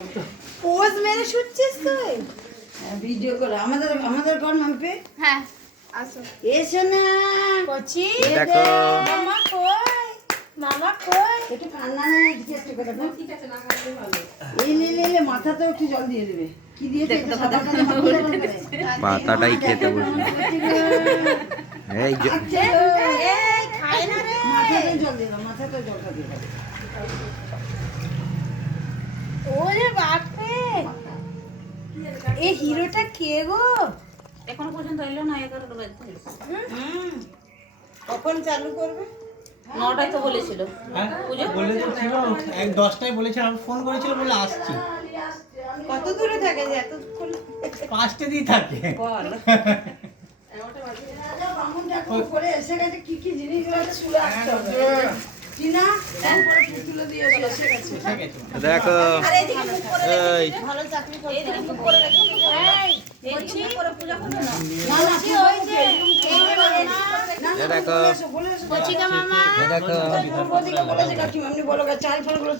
Pose মেরে শুটছিস তুই? Video করে আমাদের ঘর মাম্পে। হ্যাঁ আসো। এসো না কচি দেখো মামা কই, মামা কই। একটু কান্না না দিকে একটু করে দাও। ঠিক আছে, না খাইলে ভালো। এই মাথাতে একটু জল দিয়ে দেবে। কি দিয়েছে এটা সাদা কালো মাখা দেবে করে। পাতাটাই খেতে বসে এই যে আচ্ছা এই খায় না রে। মাথাতে জল দিয়ে দাও, মাথাতে জলটা দিয়ে দাও। ওরে বাপরে, এই হিরোটা কে গো? এখনো পর্যন্ত এলো না, 11টা বাজতে এলো। কখন চালু করবে? 9টায় তো বলেছিল। পুজো বলেছিল 10টায় বলেছিল, আমি ফোন করেছিল বলে আসছি। কত দূরে থাকে যে এতক্ষণ? 5টে দিয়ে থাকে। বল। বামুন ঠাকুর করে এসে গেছে, কি কি জিনিসগুলো আছে তুলে আসতে হবে। টিনা, তারপরে তুলে দিয়ে এসে গেছে। এসে গেছে। দেখো আর এইদিকে মুখ করে এই ভালো চাকরি করতে। এইদিকে মুখ করে রেখে দিও। এই এইদিকে মুখ করে পূজা করো না। না না কচি ওই যে এই যে না এ না দেখো বলে এসো কচিকা মামা। এ দেখো ওদিকে বলেছে কাকিমা, এমনি বলো গা, চাল ফালগুলো